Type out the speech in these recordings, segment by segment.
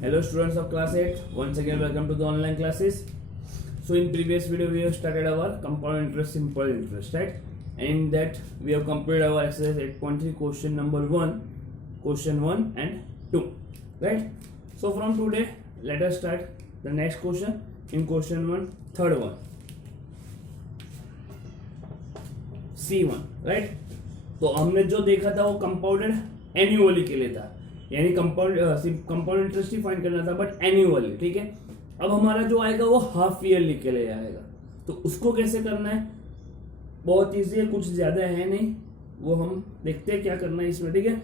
Hello students of class 8, once again welcome to the online classes. So in previous video we have started our compound interest, simple interest, right? And in that we have completed our exercise 8.3 question number 1 and 2, right? So from today let us start the next question. In question 1, third one, C1, right? तो हमने जो देखा था वो compounded annually के लिए था, यानी कंपाउंड इंटरेस्ट ही फाइंड करना था बट एनुअली, ठीक है। अब हमारा जो आएगा वो हाफ ईयरली के लिए आएगा, तो उसको कैसे करना है, बहुत इजी है, कुछ ज्यादा है नहीं, वो हम देखते हैं क्या करना है इसमें, ठीक है।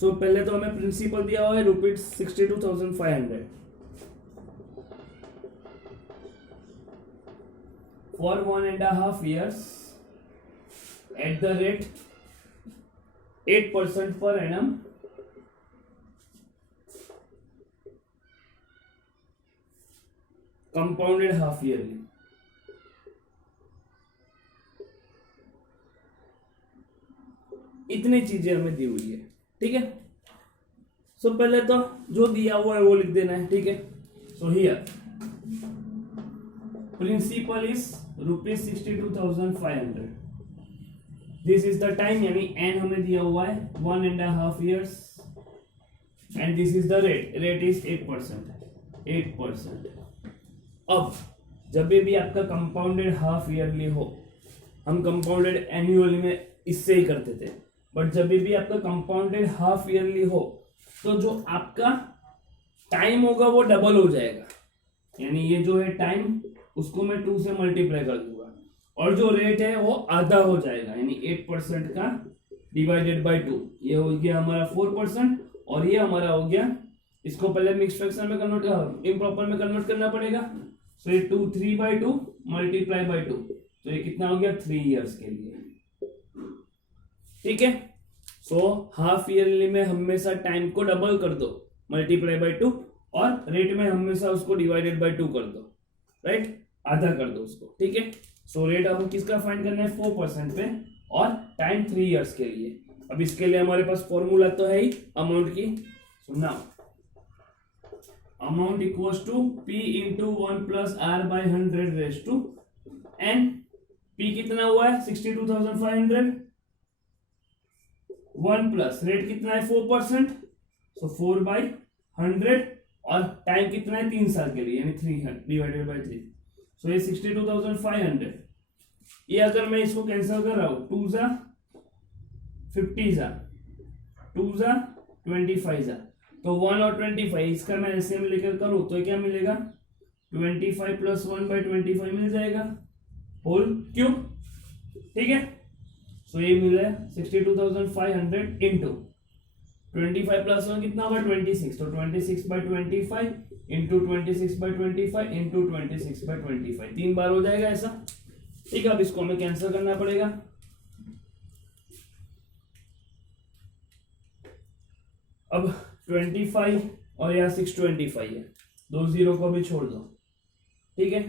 सो पहले तो हमें प्रिंसिपल दिया हुआ है ₹62,500 for 1.5 years at the rate 8% per annum compounded half yearly. इतनी चीजें हमें दी हुई है, ठीक है। सो पहले तो जो दिया हुआ है वो लिख देना है, ठीक है। So here principal is ₹62,500। This is the time, यानी एन हमें दिया हुआ है 1.5 years, and this is the rate is 8%। अब जब भी आपका कंपाउंडेड हाफ ईयरली हो, हम कंपाउंडेड एनुअली में इससे ही करते थे, बट जब भी आपका कंपाउंडेड हाफ ईयरली हो तो जो आपका टाइम होगा वो डबल हो जाएगा, यानी ये जो है टाइम उसको मैं 2 से मल्टीप्लाई कर दूंगा, और जो रेट है वो आधा हो जाएगा, यानी 8% का डिवाइडेड बाय 2, ये हो गया हमारा 4%, और ये हमारा हो गया, इसको पहले मिक्स फ्रैक्शन में कन्वर्ट, इम्प्रॉपर में कन्वर्ट करना पड़ेगा। सो ये 3/2 मल्टीप्लाई बाय 2, तो ये कितना हो गया 3 years के लिए, ठीक है। सो हाफ ईयरली में हमेशा टाइम को डबल कर दो, मल्टीप्लाई बाय 2, और रेट में हमेशा उसको डिवाइडेड बाय 2 कर दो, राइट, आधा कर दो उसको, ठीक है। सो रेट अब किसका फाइंड करना है 4% पे, और टाइम 3 years के लिए। अब इसके लिए हमारे पास फॉर्मूला तो है ही अमाउंट की, so now amount equals to P into 1 plus R by 100 raised to N। P कितना हुआ है 62,500, 1 प्लस रेट कितना है 4%, सो 4 by 100, और टाइम कितना है 3 साल के लिए, यानी 300 डिवाइडेड बाय 3, सो ये 62,500। ये अगर मैं इसको कैंसिल कर रहा हूं, 2 जा 50 जा 2 जा 25 जा, तो 1 और 25, इसका मैं ऐसे में लेकर करूं तो क्या मिलेगा 25 प्लस 1 बाई 25 मिल जाएगा होल क्यूब, ठीक है। सो ये मिला 62,500 इंटू 25 प्लस 1 कितना होगा 26, तो 26/25 इंटू 26/25 इंटू 26/25, 3 बार हो जाएगा ऐसा, ठीक है। अब इसको हमें कैंसिल करना पड़ेगा, अब 25 और यहाँ 625 है, 2 0 को भी छोड़ दो, ठीक है।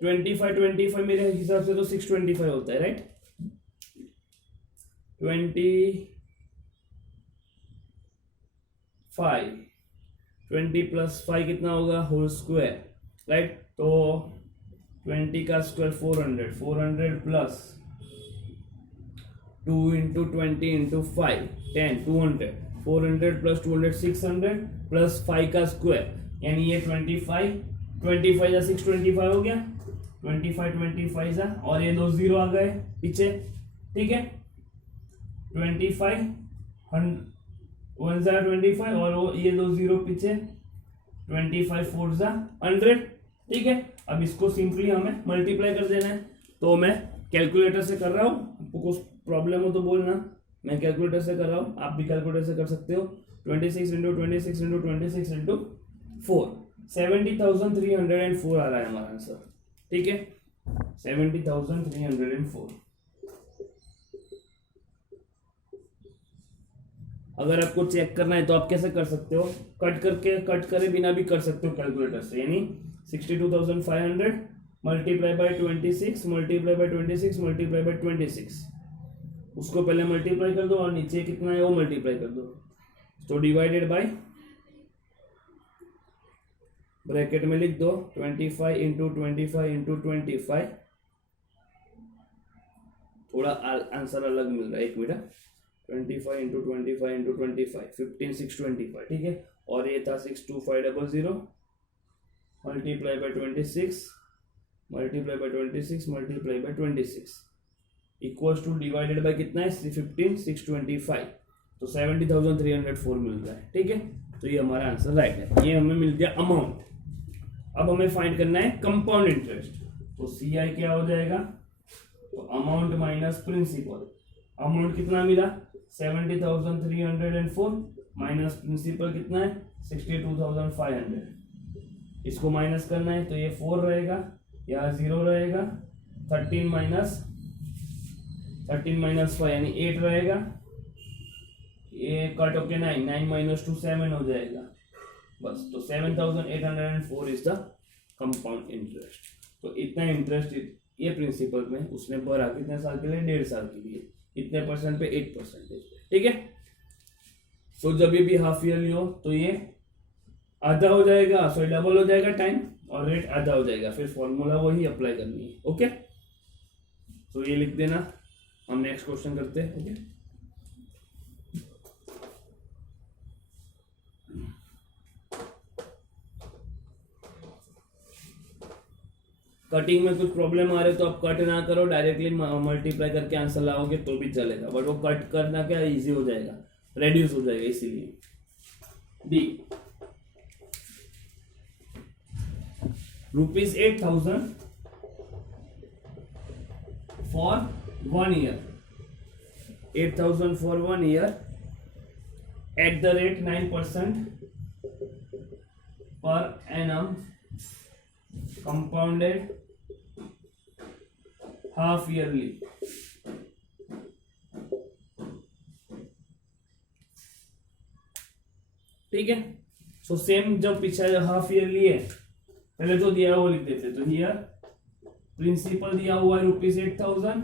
25 मेरे हिसाब से तो 625 होता है, राइट। 20 प्लस 5 कितना होगा होल स्क्वायर, राइट, तो 20 का square 400 plus 2 into 20 into 5 10 200 400 plus 200 600 plus 5 का स्क्वायर, यानी ये 25 जा 625 हो गया, 25 जा, और ये 2 0 आ गए पीछे, ठीक है। 25 1 जा 25, और वो ये 2 0 पीछे, 25 4 जा 100, ठीक है। अब इसको सिंपली हमें मल्टीप्लाई कर देना है, तो मैं कैलकुलेटर से कर रहा हूँ, आपको कुछ प्रॉब्लम हो तो बोलना, मैं कैलकुलेटर से कर रहा हूँ, आप भी कैलकुलेटर से कर सकते हो। 26 इंटू 26 इंटू 26 इंटू 4, 70,304 आ रहा है हमारा आंसर, ठीक है, 70,304। अगर आपको चेक करना है तो आप कैसे कर सकते हो, कट करे बिना भी कर सकते हो कैलकुलेटर से, यानी 62,500 multiply by 26 multiply by 26 multiply by 26, उसको पहले मल्टीप्लाई कर दो और नीचे कितना है वो मल्टीप्लाई कर दो, तो डिवाइडेड बाय, ब्रैकेट में लिख दो 25 इंटू 25 इंटू 25, थोड़ा आंसर अलग मिल रहा है, एक मिनट, 25 इंटू 25 इंटू 25, 15,625, ठीक है। और ये था 62500 multiply by 26 multiply by 26 multiply by 26 equals two divided by कितना है 15,625, तो 70,304 मिल रहा है, ठीक है। तो ये हमारा आंसर राइट है, ये हमें मिल गया अमाउंट। अब हमें फाइंड करना है कंपाउंड इंटरेस्ट, तो CI क्या हो जाएगा, तो अमाउंट माइनस प्रिंसिपल। अमाउंट कितना मिला 70,304 माइनस प्रिंसिपल कितना है 62,500, इसको माइनस करना है तो ये 4 रहेगा, यहाँ 0 रहेगा, 13 माइनस 5 यानी 8 रहेगा, ये कट होके 9 माइनस 2 7 हो जाएगा बस। तो 7,804 इज द कंपाउंड इंटरेस्ट। तो इतना इंटरेस्ट ये प्रिंसिपल में उसने भरा कितने साल के लिए, 1.5 साल के लिए, इतने परसेंट पे 8%, ठीक है। तो जब ये भी हाफ ईयरली हो तो ये आधा हो जाएगा, सॉरी डबल हो जाएगा टाइम, और रेट आधा हो जाएगा, फिर फॉर्मूला वही अप्लाई करनी है, ओके। तो ये लिख देना, हम नेक्स्ट क्वेश्चन करते हैं, ओके। कटिंग में कुछ प्रॉब्लम आ रहे तो आप कट ना करो, डायरेक्टली मल्टीप्लाई करके आंसर लाओगे तो भी चलेगा, बट वो कट करना क्या इजी हो जाएगा, रेड्यूस हो जाएगा, इसीलिए। D ₹8,000 for 1 year, 8,000 for 1 year at the rate 9% per annum compounded half yearly, ठीक है। सो सेम जब पीछे हाफ ईयरली है, पहले तो दिया हुआ लिख देते, तो हियर प्रिंसिपल दिया हुआ है ₹8,000,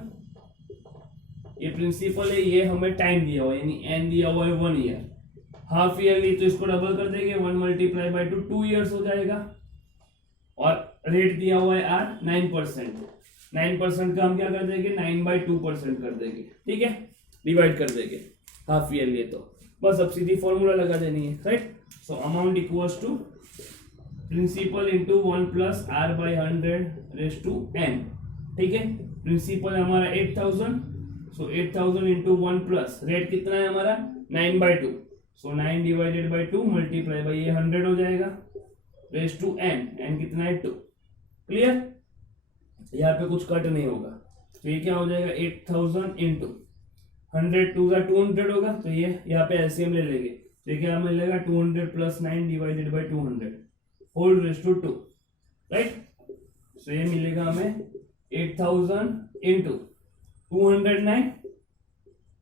ये प्रिंसिपल है, ये हमें टाइम दिया हुआ है यानी एन दिया हुआ है 1 ईयर, हाफ ईयरली तो इसको डबल कर देंगे, 1 मल्टीप्लाई बाय 2 ईयर्स हो जाएगा, और रेट दिया हुआ है आर 9%, 9% का हम क्या कर देंगे 9/2% कर देंगे, ठीक है, डिवाइड कर देंगे हाफ ईयरली है तो बस अब सीधी फॉर्मूला लगा देनी है, right. So amount equals to principal into 1 plus r by 100 raise to n, ठीक है। प्रिंसिपल हमारा 8,000, सो 8,000 इंटू 1 प्लस रेट कितना है हमारा 9/2, सो 9 डिवाइडेड बाई 2 मल्टीप्लाई बाई ये 100 हो जाएगा रेज टू n कितना है 2, क्लियर। यहाँ पे कुछ कट नहीं होगा, तो ये क्या हो जाएगा 8,000 इंटू 100 2 200 होगा, तो ये यहाँ पे एलसीएम ले लेंगे, तो ये क्या मिलेगा 200 plus 9 divided by 200 whole raise to 2, right. So ये मिलेगा हमें 8,000 इंटू 209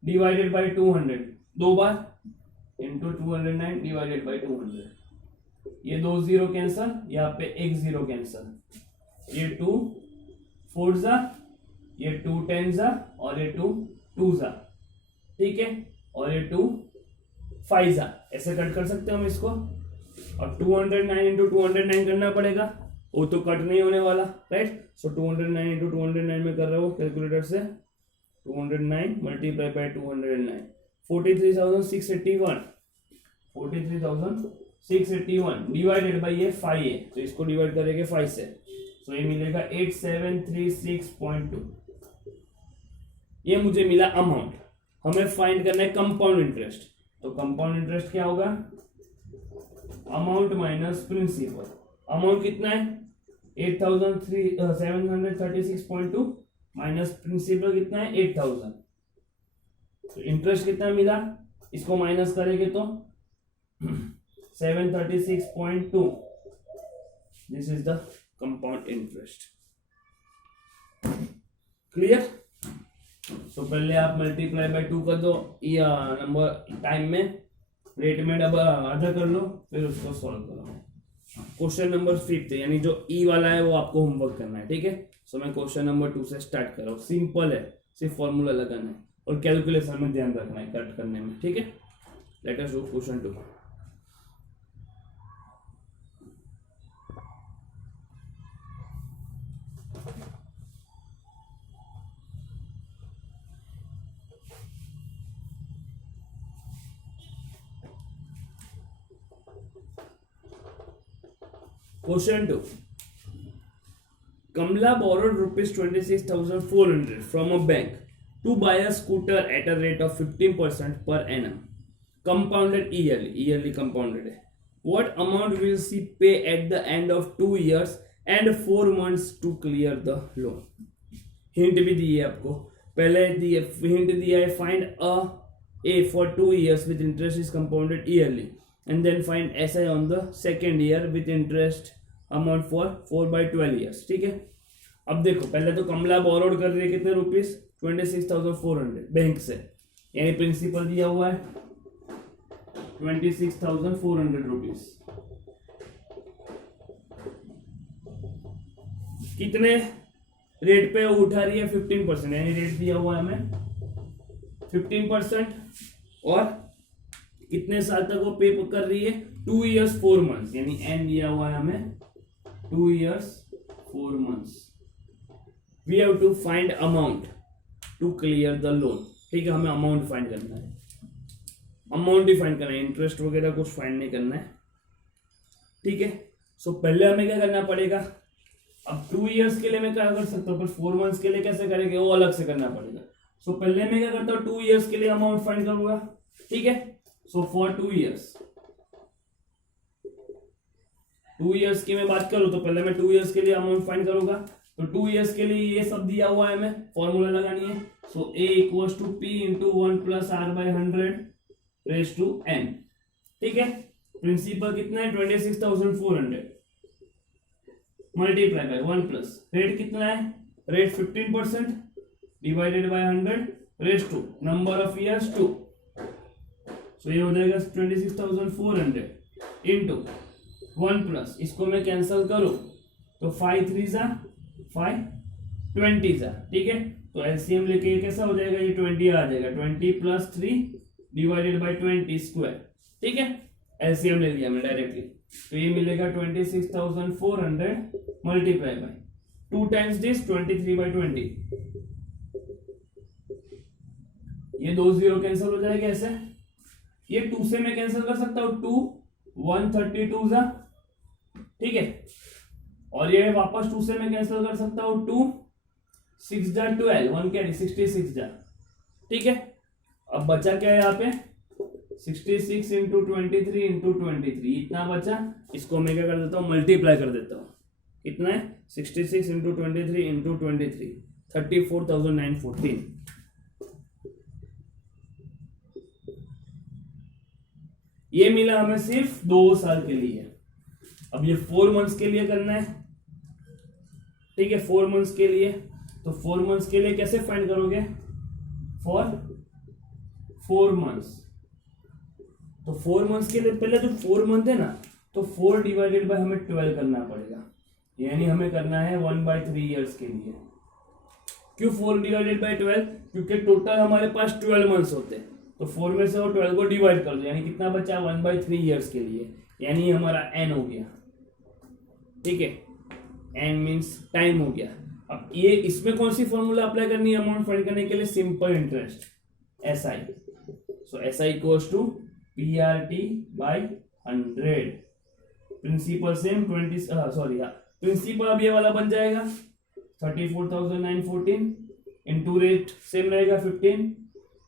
डिवाइडेड बाई 200 दो बार इंटू 209 डिवाइडेड बाई 200, ये 2 0 कैंसल, यहाँ पे 1 0 कैंसल, ये 2 4 जा, ये 2 10 जा, और ये 2 2 जा, ठीक है, और ये 2 5 जा, ऐसे कट कर सकते हैं हम इसको। और 209 इंटू 209 करना पड़ेगा, वो तो कट नहीं होने वाला, राइट। सो 209 इंटू 209 में कर रहा हूँ कैलकुलेटर से, 209 मल्टीप्लाई बाय 209, 43,681, 43,681 डिवाइडेड बाई ये 5 है, तो इसको डिवाइड करेंगे 5 से, तो ये मिलेगा 8736.2, ये मुझे मिला अमाउंट। हमें फाइंड करना है कंपाउंड इंटरेस्ट, तो कंपाउंड इंटरेस्ट क्या होगा अमाउंट माइनस प्रिंसिपल। अमाउंट कितना है 736.2 माइनस प्रिंसिपल कितना है 8,000, तो इंटरेस्ट कितना मिला, इसको माइनस करेंगे तो 736.2, this is the compound interest, clear. So पहले आप मल्टीप्लाई बाय 2 कर दो, या नंबर टाइम में रेट में डबल आधा कर लो, फिर उसको सॉल्व करो। क्वेश्चन नंबर 5 यानी जो ई वाला है वो आपको होमवर्क करना है, ठीक है। सो मैं क्वेश्चन नंबर 2 से स्टार्ट कर रहा हूँ, सिंपल है, सिर्फ फॉर्मूला लगाना है और कैलकुलेशन में ध्यान रखना है कट करने में, ठीक है। Let us do question 2. Question 2. Kamla borrowed rupees 26,400 from a bank to buy a scooter at a rate of 15% per annum, compounded yearly compounded है. What amount will she pay at the end of 2 years and 4 months to clear the loan? Hint भी दी है आपको. पहले hint दिया है find a for 2 years with interest is compounded yearly, and then find SI on the second year with interest amount for 4/12 years. ठीक है. अब देखो पहले तो कमला बोरोड कर रही है कितने रुपीस 26,400 बैंक से, यानी प्रिंसिपल दिया हुआ है 26,400 रुपीस. कितने रेट पे उठा रही है 15%, यानी रेट दिया हुआ है हमें 15%, और कितने साल तक वो पे कर रही है 2 years 4 months, यानी एन दिया हुआ है हमें 2 years 4 months. We have to find amount to clear the loan. ठीक है, हमें अमाउंट फाइंड करना है, अमाउंट ही फाइंड करना है, इंटरेस्ट वगैरह कुछ फाइंड नहीं करना है. ठीक है. सो पहले हमें क्या करना पड़ेगा, अब 2 years के लिए मैं क्या कर सकता हूँ, पर 4 months के लिए कैसे करेंगे वो अलग से करना पड़ेगा. सो पहले मैं क्या करता हूँ 2 years के लिए अमाउंट फाइंड करूंगा. ठीक है. सो फॉर 2 years, 2 years की मैं बात करूं तो पहले मैं 2 years के लिए अमाउंट फाइंड करूंगा. तो 2 years के लिए ये सब दिया हुआ है, हमें फॉर्मूला लगानी है. So a equals to p into 1 plus r/100 raise to n. ठीक है. प्रिंसिपल कितना है 26,400 मल्टीप्लाई बाय 1 प्लस रेट कितना है, rate 15% divided by 100 raise to number of years 2. So ये हो जाएगा 26,400 इंटू 1 प्लस, इसको मैं कैंसिल करूं तो 5 3 जा 5 20 जा. ठीक है. तो एलसीएम लेके कैसा हो जाएगा, ये 20 आ जाएगा, 20 प्लस 3 डिवाइडेड बाय 20 स्क्वायर. ठीक है. एलसीएम ले लिया मैं डायरेक्टली, तो ये मिलेगा 26,400 मल्टीप्लाई बाय 2 टाइम्स दिस 23/20. ये 2 0 कैंसिल हो जाएगा ऐसे. ये 2 से मैं कैंसिल कर सकता हूं, 2 132 जा. ठीक है. और ये वापस 2 से मैं कैंसिल कर सकता हूं, 2 6 जा 12 1 कैरी 66 जा. ठीक है. अब बचा क्या है यहाँ पे 66 इंटू 23 इंटू 23 इतना बचा. इसको मैं क्या कर देता हूँ मल्टीप्लाई कर देता हूँ. कितना है 66 इंटू 23 इंटू 23 34,914. ये मिला हमें सिर्फ 2 साल के लिए. अब ये 4 months के लिए करना है. ठीक है. 4 months के लिए, तो 4 months के लिए कैसे फाइंड करोगे, फॉर 4 months. तो 4 months के लिए पहले जो 4 month है ना, तो 4 डिवाइडेड बाय हमें 12 करना पड़ेगा, यानी हमें करना है 1/3 years के लिए. क्यों 4 डिवाइडेड बाय 12, क्योंकि टोटल हमारे पास 12 months होते हैं. तो 4 में से वो 12 को डिवाइड कर दो, यानी कितना बचा 1/3 years के लिए, यानी हमारा n हो गया. ठीक है. n मीन्स टाइम हो गया. अब ये इसमें कौन सी फॉर्मूला अप्लाई करनी है अमाउंट फाइंड करने के लिए, simple interest SI. So SI equals to PRT by 100. Principal same 20 principal अब ये वाला बन जाएगा 34,914 इंटू रेट सेम रहेगा 15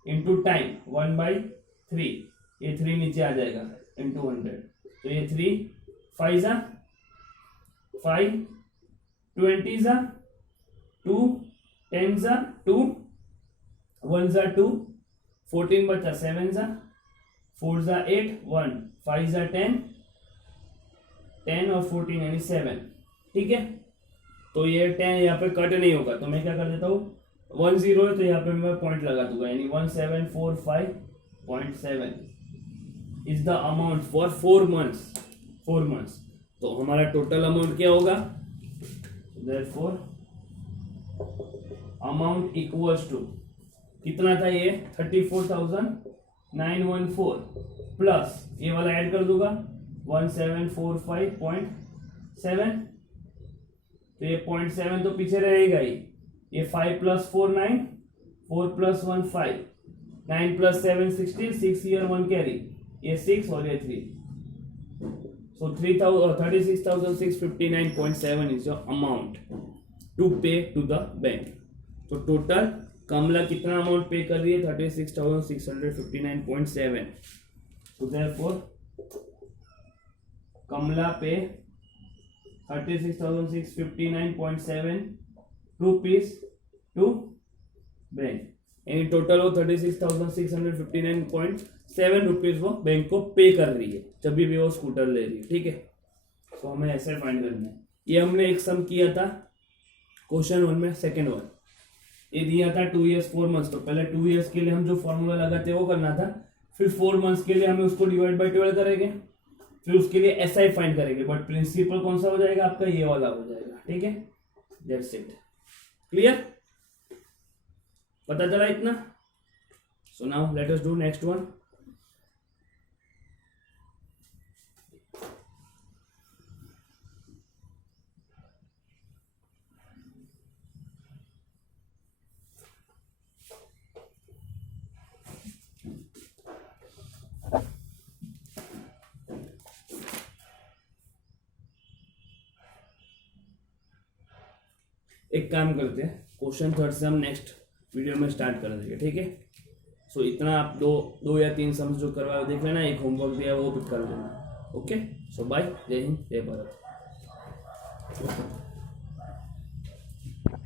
इंटू टाइम 1/3, ये 3 नीचे आ जाएगा इंटू 100. तो ये 3 5 जा 5 20 जा 2 10 जा 2 1 जा 2 14 बचा 7 जा 4 जा 8 1 5 जा 10 10 और 14 यानी 7. ठीक है. तो ये 10 यहाँ पे कट नहीं होगा, तो मैं क्या कर देता हूँ 1 0 है तो यहाँ पे मैं पॉइंट लगा दूंगा, यानी 1745.7 is the amount for 4 months. तो हमारा टोटल अमाउंट क्या होगा, therefore अमाउंट इक्वल्स टू कितना था ये 34,914 914 प्लस ये वाला ऐड कर दूंगा 1745.7, तो ये 0.7 तो पीछे रहेगा ही, ये 5 + 4 9, 4 + 1 5, 9 + 7 16, 6 here 1 carry, ये 6 और ये 3, so 36,659.7 is your amount to pay to the bank. तो टोटल कमला कितना अमाउंट पे कर रही है 36,659.7, so therefore कमला पे 36,659.7 रुपीज टू बैंक, यानी टोटल वो 36,659.7 रुपीज वो बैंक को पे कर रही है जब भी वो स्कूटर ले रही है, ठीक है। तो हमें ऐसे फाइंड करना है। ये हमने एक सम किया था क्वेश्चन 1 में, सेकंड वन ये दिया था 2 years 4 months, तो पहले 2 years के लिए हम जो फॉर्मूला लगाते हैं वो करना था, फिर 4 months के लिए हमें उसको डिवाइड बाय 12 करेंगे, फिर उसके लिए एसआई फाइंड करेंगे, बट प्रिंसिपल कौन सा हो जाएगा आपका, ये वाला हो जाएगा, ठीक है। दैट्स इट, क्लियर, पता चला इतना। So now let us do next one. एक काम करते हैं, क्वेश्चन 3 से हम नेक्स्ट वीडियो में स्टार्ट कर देंगे, ठीक है। सो इतना आप दो या 3 सम्स जो करवा देख लेना, एक होमवर्क दिया वो पिक कर लेना, ओके। सो बाय, जय हिंद, जय भारत।